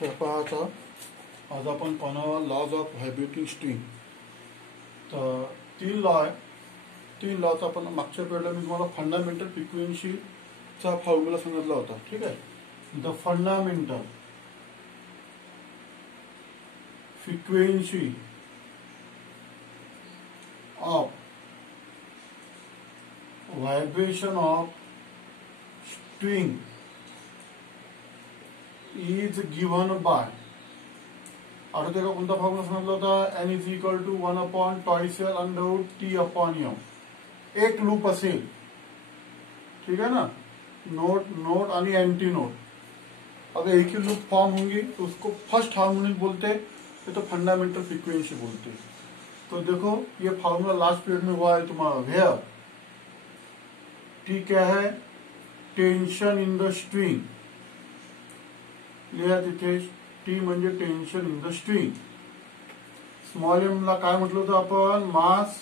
तर पहा आज आपण पाहणार लॉज ऑफ व्हायब्रेटिंग स्ट्रिंग. तर 3 लॉ आहे. 3 लॉचा आपण मागच्या पिरियडला मी तुम्हाला फंडामेंटल फ्रिक्वेन्सीचा फॉर्म्युला सांगितला होता. ठीक आहे. The fundamental frequency of vibration of string is given by, आता त्याचा कोणता फॉर्म्युला सांगितला होता, n is equal to 1/2L under T upon M. एक लूप असेल, ठीक है ना, नोट आणि एंटी नोट. अगर एक ही लूप फॉर्म होंगी तो उसको फर्स्ट हार्मोनिक बोलते हैं, तो फंडामेंटल फ्रीक्वेंसी बोलते हैं. तो देखो ये फॉर्मूला लास्ट पीरियड में हुआ है तुम्हारा. वेयर T क्या है, टेंशन इन द स्ट्रिंग. लिहा तिथे T म्हणजे tension in the string. Small m ला काय म्हटलं होतं आपण, mass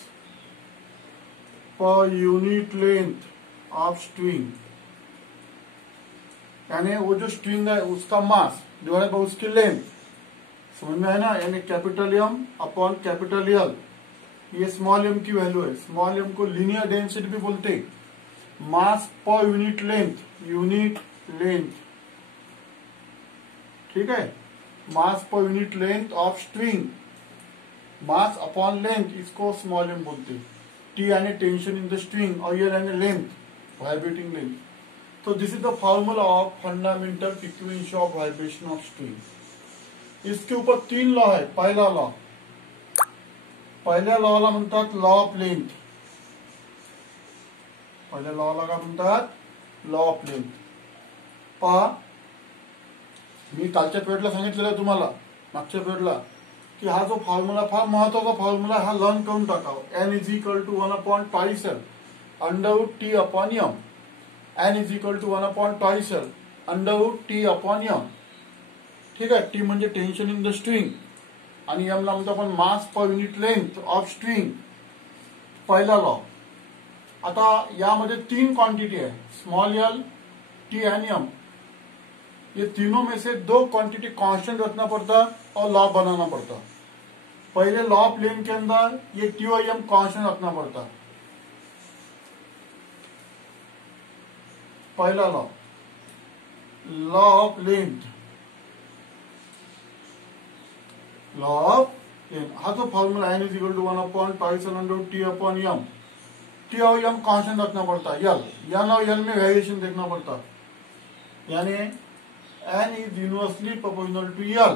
per unit length of string. यानी वो जो स्ट्रिंग है उसका मास डिवाइड बाय उसकी लेंथ. समझ में है ना. यानी capital M upon capital L. ये स्मॉल m की वैल्यू है. स्मॉल m को लीनियर डेंसिटी भी बोलते हैं. मास पर यूनिट लेंथ, ठीक है. Mass per unit length of string, mass upon length, इसको स्मॉल m बोलते हैं. T यानी टेंशन इन द स्ट्रिंग और L यानी लेंथ, वाइब्रेटिंग लेंथ. तो this is the formula of fundamental frequency of vibration of string. इसके ऊपर 3 law है. पहिल्या लॉला म्हणतात लॉ ऑफ लेंथ. पहिल्या लॉला काय म्हणतात, लॉ ऑफ लेंथ. पहा, मी कालच्या पिरियडला सांगितलेलं तुम्हाला, मागच्या पिरियडला, की हा जो फॉर्म्युला फार महत्वाचा फॉर्म्युला, हा लर्न करून टाकावा. n is equal to 1/2L under T upon M. n is equal to 1/2L under T upon M. ठीक आहे. T म्हणजे टेन्शन इन द स्ट्रिंग आणि M ला म्हणतो आपण mass per unit length of string. पहिला लॉ. आता यामध्ये 3 क्वांटिटी है, स्मॉल l, T एंड M. ये तीनों में से 2 क्वांटिटी कांस्टेंट रखना पड़ता और लॉ बनाना पड़ता. पहले लॉ ऑफ लेंथ के अंदर ये T और M कांस्टेंट रखना पड़ता. पहला लॉ ऑफ लेंथ, हा जो formula n is equal to 1/2L under T upon M. T और M कांस्टेंट रखना पड़ता. N और L में वेरिएशन देखना पड़ता. यानी n is inversely proportional to L.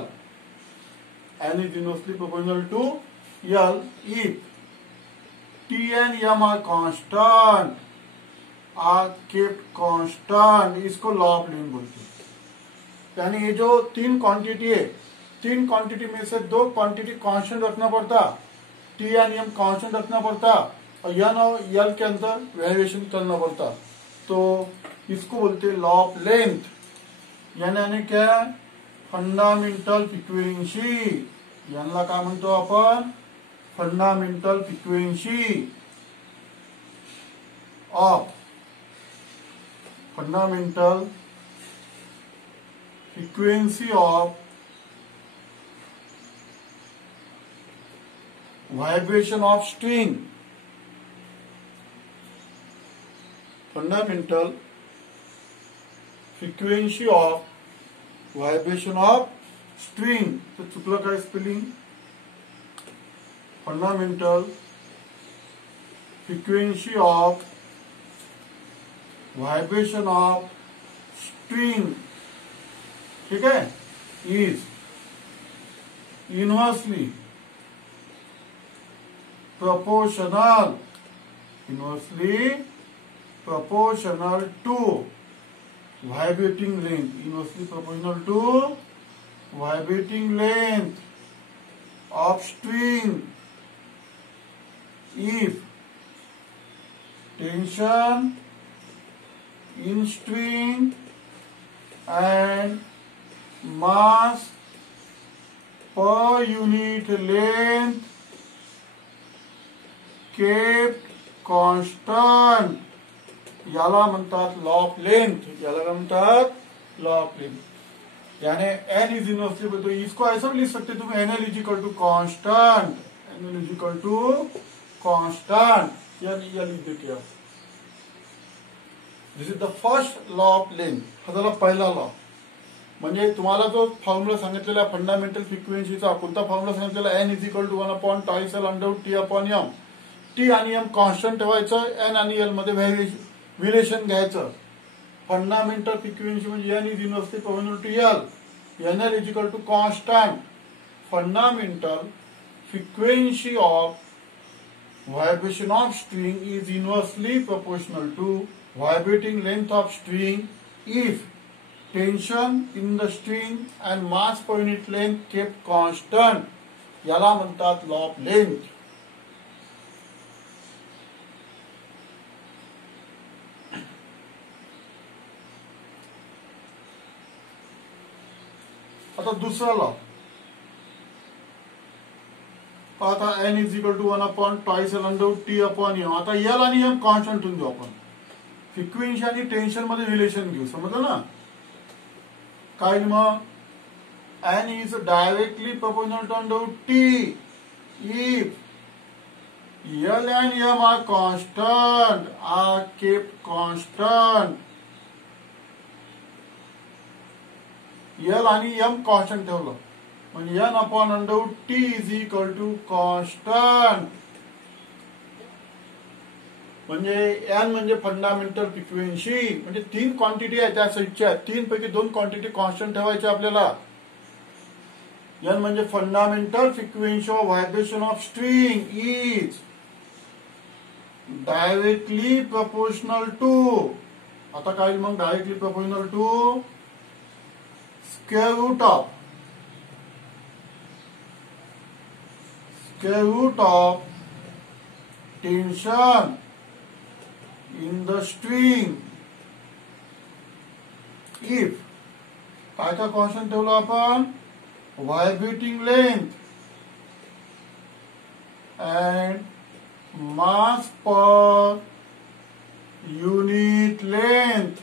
n is inversely proportional to L if T and M are constant, are kept constant. इसको law of length बोलते हैं. यानी ये जो 3 क्वांटिटी है, 3 क्वांटिटी में से 2 क्वांटिटी कांस्टेंट रखना पड़ता, T एंड M कांस्टेंट रखना पड़ता और N और L के अंदर वेरिएशन करना पड़ता. तो इसको बोलते हैं लॉ ऑफ लेंथ. यानी क्या, फंडामेंटल फ्रिक्वेन्सी. यांना काय म्हणतो आपण, fundamental frequency of vibration of string. Fundamental frequency of vibration of string. तर चुकलं काय spelling, fundamental frequency of vibration of string, ठीक है, is inversely proportional to vibrating length, inversely proportional to vibrating length of string if tension in string and mass per unit length kept constant. याला म्हणतात law of length. याला काय म्हणतात, law of length. यानी n is inversely, तो इसको ऐसा भी लिख सकते तुम, n L is equal to constant, n L is equal to constant, या लिख देते आप. This is the first law of length. हा झाला पहिला लॉ. म्हणजे तुम्हाला जो फॉर्म्युला सांगितलेला फंडामेंटल फ्रिक्वेन्सीचा, कोणता फॉर्म्युला सांगितलेला, N is equal to 1 upon twice L under T upon M. T आणि एम कॉन्स्टंट ठेवायचं, एन आणि एल मध्ये व्हेरिएशन घ्यायचं. फंडामेंटल फ्रिक्वेन्सी म्हणजे N is inversely proportional to L, N L is equal to constant. Fundamental frequency of vibration of string is inversely proportional to vibrating length of string if tension in the string and mass per unit length kept constant. याला म्हणतात law of length. आता दुसरा law, आता N is equal to 1 upon twice L under T upon M. आता L आणि M constant ठेवून देऊ आपण, फ्रिक्वेन्सी आणि टेन्शन मध्ये रिलेशन घेऊ. समजलं ना काय. मग N is directly proportional to under T if L and M are constant, are kept constant. L आणि एम कॉन्स्टंट ठेवलं म्हणजे N upon under T is equal to constant. म्हणजे एन म्हणजे फंडामेंटल फ्रिक्वेन्सी, म्हणजे 3 क्वांटिटी आहे त्या साईडच्या, 3 पैकी 2 क्वांटिटी कॉन्स्टंट ठेवायचे आपल्याला. एन म्हणजे fundamental frequency of vibration of string is directly proportional to, आता काय मग directly proportional to square root of tension in the string if काय का कॉन्स्टंट ठेवलं आपण, vibrating length and mass per unit length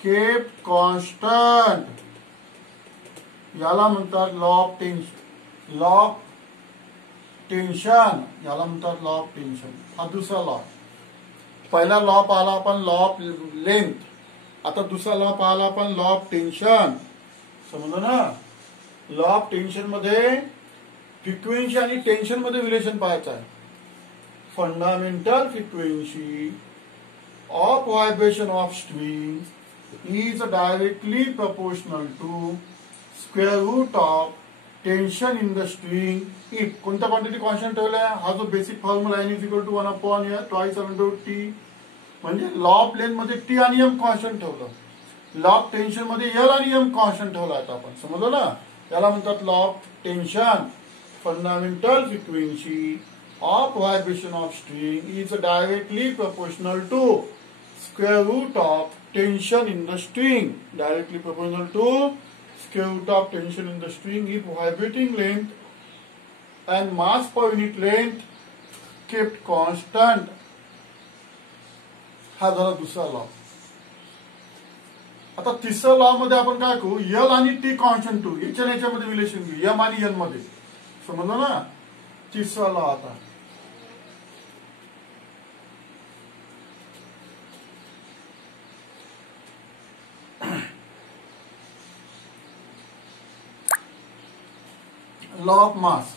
kept constant. याला म्हणतात law of tension, law of tension याला म्हणतात लॉ ऑफ टेन्शन. हा दुसरा लॉ. पहिला लॉ पाहिला आपण लॉ ऑफ लेंथ, आता दुसरा लॉ पाहिला आपण लॉ ऑफ टेन्शन. समजलं ना. लॉ ऑफ टेन्शन मध्ये फ्रिक्वेन्सी आणि टेन्शन मध्ये रिलेशन पाहायचं आहे. Fundamental frequency of vibration of string is directly proportional to square root of tension in the string if कोणत्या क्वांटिटी कॉन्स्टंट ठेवलाय. हा जो बेसिक फॉर्म्युला आहे is equal to 1 upon twice under T. म्हणजे law of length मध्ये T आणि M constant ठेवलं, law of tension मध्ये एल आणि एम कॉन्स्टंट ठेवला आता आपण. समजलं ना. याला म्हणतात law of tension. Fundamental frequency of vibration of string is directly proportional to square root of tension in the string. Directly proportional to square root of tension in the string if vibrating length and mass per unit length kept constant. हा झाला दुसरा law. आता तिसऱ्या law मध्ये आपण काय करू, L आणि टी कॉन्स्टंट टू याच्यामध्ये रिलेशन घेऊ, एम आणि एन मध्ये. समजलं ना. तिसरा लॉ आता लॉ ऑफ मास.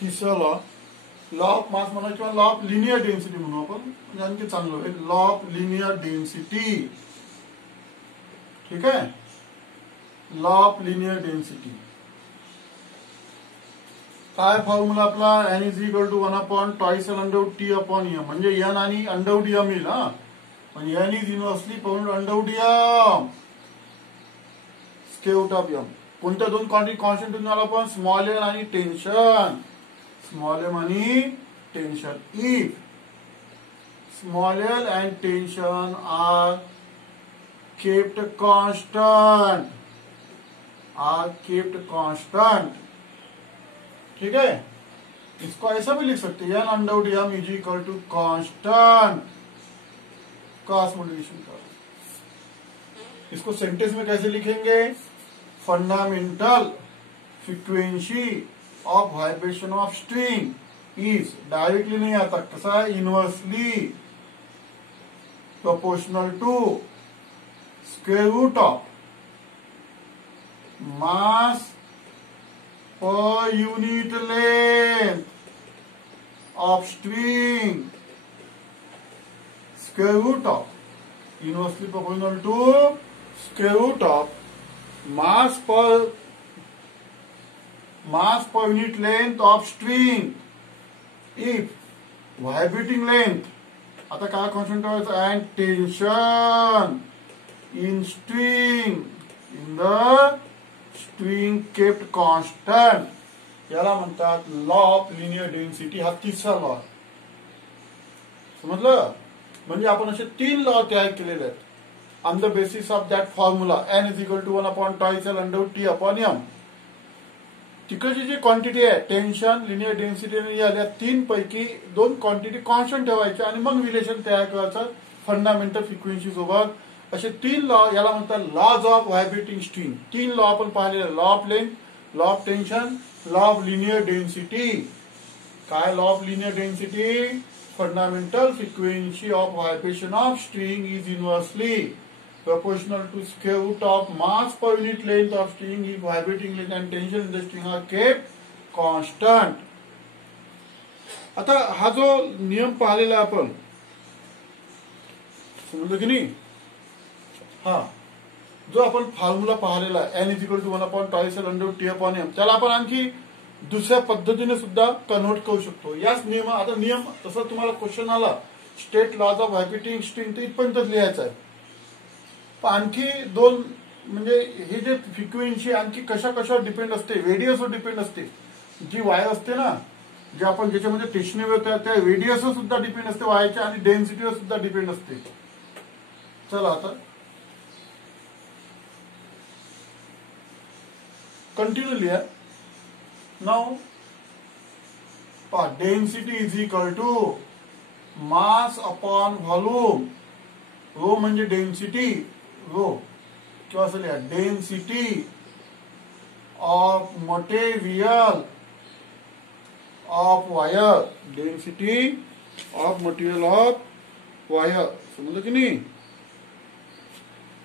तिसरा लॉ, लॉ ऑफ मास म्हणा किंवा लॉ ऑफ लिनियर डेन्सिटी म्हणू आपण, म्हणजे आणखी चांगलं होईल. Law of linear density. ठीक आहे. लॉ ऑफ लिनियर डेन्सिटी काय फॉर्म्युला आपला, N is equal to 1 upon twice L under T upon M. म्हणजे एन आणि अंडर डी एम येईल. हा म्हणजे N is inversely proportional under D M square root of M. कोणत्या 2 quantity constant ठेवून आला आपण, स्मॉल एल आणि टेन्शन. स्मॉल एम आणि tension. If small L and tension R kept constant, are kept constant. ठीक है. इसको ऐसा भी लिख सकते हैं, N under D M is equal to constant. Cross multiplication कर इसको सेंटेंस में कैसे लिखेंगे? Fundamental frequency of vibration of string is, directly नहीं आता, कसा है? Inversely proportional to square root of mass per unit length of string, square root of inversely proportional to square root of mass per unit length of string if vibrating length, आता काय constant ठेवायचं? and tension in string in the string kept constant, याला म्हणतात law of linear density. हा तिसरा law. समजलं? म्हणजे आपण असे 3 लॉ तयार केलेले आहेत on the basis of that formula n is equal to 1/τ/T/m. तिकडची जी क्वांटिटी आहे, टेन्शन, लिनियर डेन्सिटी आणि या 3 पैकी 2 क्वांटिटी कॉन्स्टंट ठेवायच्या आणि मग रिलेशन तयार करायचं फंडामेंटल फ्रिक्वेन्सी सोबत. असे 3 लॉ, याला म्हणतात laws of vibrating string. 3 law आपण पाहिलेले, law of length, law of tension, law of linear density. काय law of linear density? Fundamental frequency of vibration of string is inversely proportional to square root of mass per unit length of string if vibrating length and tension in the string are kept constant. आता हा जो नियम पाहिलेला आपण, समजलं की नाही? हा जो आपण फॉर्म्युला पाहिलेला n is equal to 1/τ/T/m, त्याला आपण आणखी दुसऱ्या पद्धतीने सुद्धा कन्वर्ट करू शकतो. याच नियम, आता नियम तसं तुम्हाला क्वेश्चन आला state laws of vibrating string, तर इथपर्यंतच लिहायचं आहे. पण आणखी 2 म्हणजे हे जे फ्रिक्वेन्सी आणखी कशा कशावर डिपेंड असते? रेडियसवर डिपेंड असते. जी वायर असते ना, जे आपण ज्याच्यामध्ये स्टेशनरी होत्या, त्या रेडियसवर सुद्धा डिपेंड असते वायरच्या, आणि डेन्सिटीवर सुद्धा डिपेंड असते. चला आता कंटिन्यू लिहा. Now density is equal to mass upon volume. Rho म्हणजे डेन्सिटी, रो किंवा असं लिहा density of material of wire. Density of material of wire. समजलं की नाही?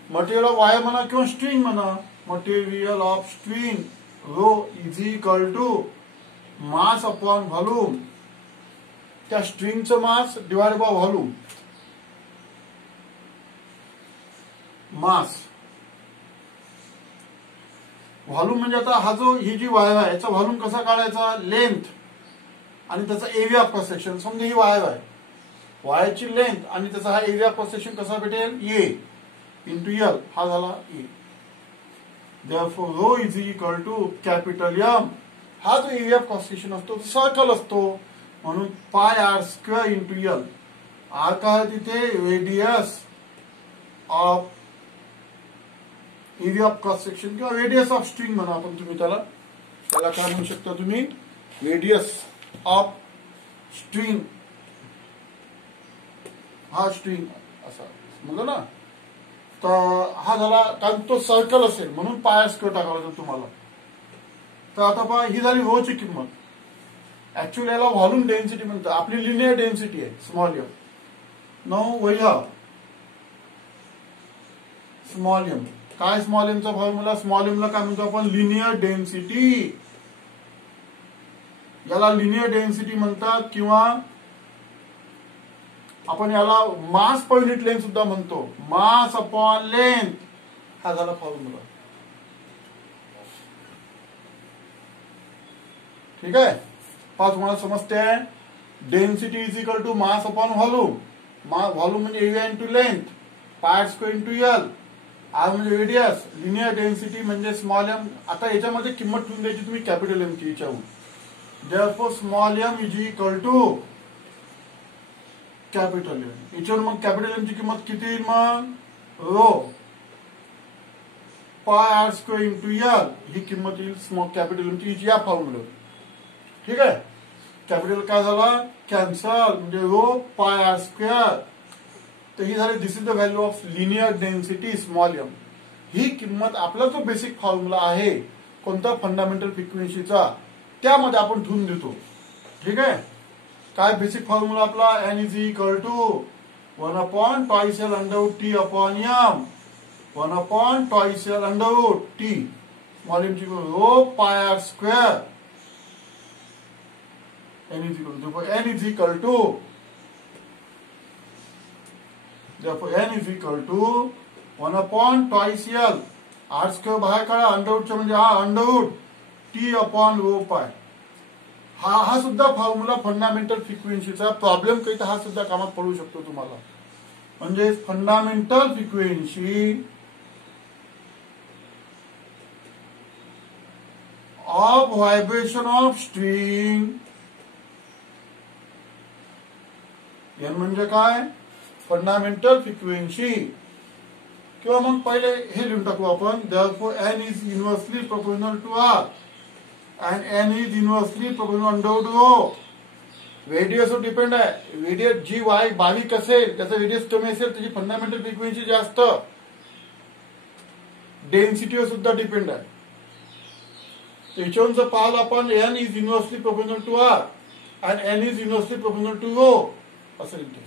मटेरियल ऑफ वायर म्हणा किंवा स्ट्रिंग म्हणा. Material of string rho is equal to mass upon volume. त्या स्ट्रिंगचं mass divide by volume. Mass volume म्हणजे आता हा जो ही जी वायर आहे याचा व्हॉल्यूम कसा काढायचा? लेंथ आणि त्याचा एरिया ऑफ क्रॉस सेक्शन. समजा ही वायर आहे, वायरची लेंथ आणि त्याचा हा एरिया ऑफ क्रॉस सेक्शन कसा भेटेल? A into L. हा झाला A. Therefore rho is equal to capital M. हा जो एरिया ऑफ क्रॉस सेक्शन असतो तो सर्कल असतो, म्हणून πr² इंटू एल. आर काय तिथे? Radius of area of cross section किंवा रेडियस ऑफ स्ट्रिंग म्हणा आपण. तुम्ही त्याला काय म्हणू शकता? तुम्ही रेडियस ऑफ स्ट्रिंग. हा स्ट्रिंग असा म्हणलं ना, तर हा झाला, कारण तो सर्कल असेल म्हणून πr² टाकावा लागेल तुम्हाला. तर आता पहा, ही झाली रोची किंमत. ऍक्च्युअली याला व्हॉल्यूम डेन्सिटी म्हणतात. आपली लिनियर डेन्सिटी आहे small M. Now we have small M. काय स्मॉल एमचा फॉर्म्युला? स्मॉल एमला काय म्हणतो आपण? Linear density. याला लिनियर डेन्सिटी म्हणतात, किंवा आपण याला मास पर युनिट लेंथ सुद्धा म्हणतो. मास अपॉन लेंथ हा झाला फॉर्म्युला. ठीक आहे? पहा तुम्हाला समजते. Density is equal to mass upon volume. Volume म्हणजे area into length, πr² into L. R म्हणजे रेडियस. लिनियर डेन्सिटी म्हणजे स्मॉल एम. आता याच्यामध्ये किंमत ठेवून द्यायची तुम्ही कॅपिटल एम ची याच्याहून. Therefore small m is equal to capital M. याच्यावर मग कॅपिटल एम ची किंमत किती येईल? मग रो πr² इंटू एल ही किंमत येईल स्मॉल कॅपिटल एम ची या फॉर्म्युला. ठीक आहे? कॅपिटल काय झाला? कॅन्सल. म्हणजे रो πr². तर ही झाली, this is the value of linear density small m. ही किंमत आपला जो बेसिक फॉर्म्युला आहे कोणता फंडामेंटल फ्रिक्वेन्सीचा त्यामध्ये आपण ठेवून देतो. ठीक आहे. काय बेसिक फॉर्म्युला आपला n is equal to 1 upon twice L under root T upon M 1 upon twice L under root T small m ची rho pi r square n is equal to n is equal to therefore n is equal to 1 upon twice l r square बाहेर काढा under रूटचा म्हणजे हा under root T upon rho pi. हा सुद्धा formula fundamental फ्रिक्वेन्सीचा problem करीता हा सुद्धा कामात पडू शकतो तुम्हाला. म्हणजे fundamental frequency of vibration of string N म्हणजे काय फंडामेंटल फ्रिक्वेन्सी किंवा मग पहिले हे लिहून टाकू आपण. therefore n is inversely proportional to r and n is inversely proportional under root rho. Radius वर डिपेंड आहे. रेडियस जी वाय बारीक असेल त्याचा रेडियस कमी असेल त्याची फंडामेंटल फ्रिक्वेन्सी जास्त. डेन्सिटीवर सुद्धा डिपेंड आहे. त्याच्यावरून जर पाहिलं आपण n is inversely proportional to r and n is inversely proportional to rho असं लिहितो.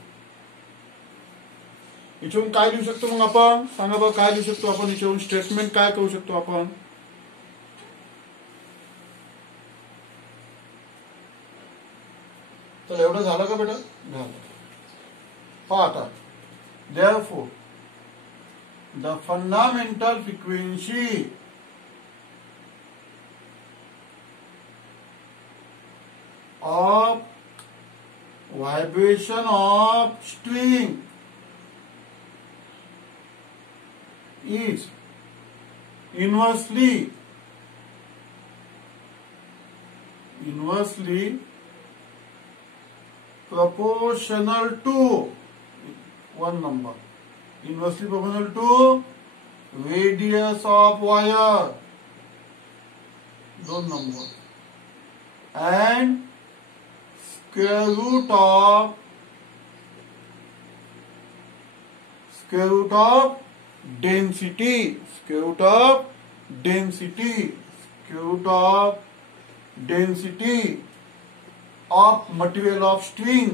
याच्यावरून काय लिहू शकतो मग आपण सांगा बघा काय लिहू शकतो आपण याच्यावरून स्टेटमेंट काय करू शकतो आपण. तर एवढं झालं का बेटा झालं. पहा आता therefore the fundamental frequency of vibration of string is inversely proportional to one number, inversely proportional to radius of wire दोन number and square root of density of material of string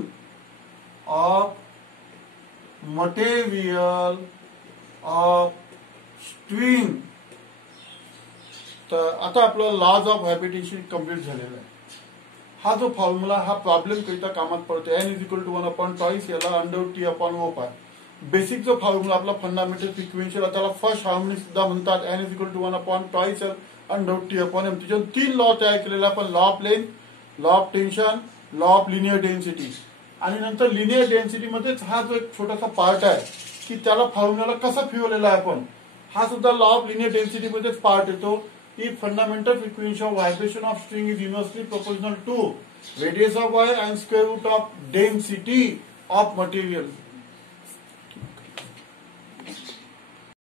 तर आता आपलं लॉज ऑफ व्हायब्रेशन कंप्लीट झालेला आहे. हा जो formula हा problem करिता कामात पडतो. n is equal to 1 upon twice याला under T upon O pi. Basic जो फॉर्म्युला आपला फंडामेंटल फ्रिक्वेन्सीला त्याला फर्स्ट हार्मोनी सुद्धा म्हणतात. n is equal to 1 upon twice L under T upon M. त्याच्यात तीन लॉ तयार केलेला आपण. Law of length, law of tension, law of linear density. आणि नंतर लिनियर डेन्सिटी मध्येच हा जो एक छोटासा पार्ट आहे की त्याला फॉर्म्युला कसा फिरवलेला आहे आपण हा सुद्धा लॉ ऑफ लिनियर डेन्सिटी मध्येच पार्ट येतो. If fundamental frequency of vibration of string is inversely proportional to radius of wire and square root of density of material.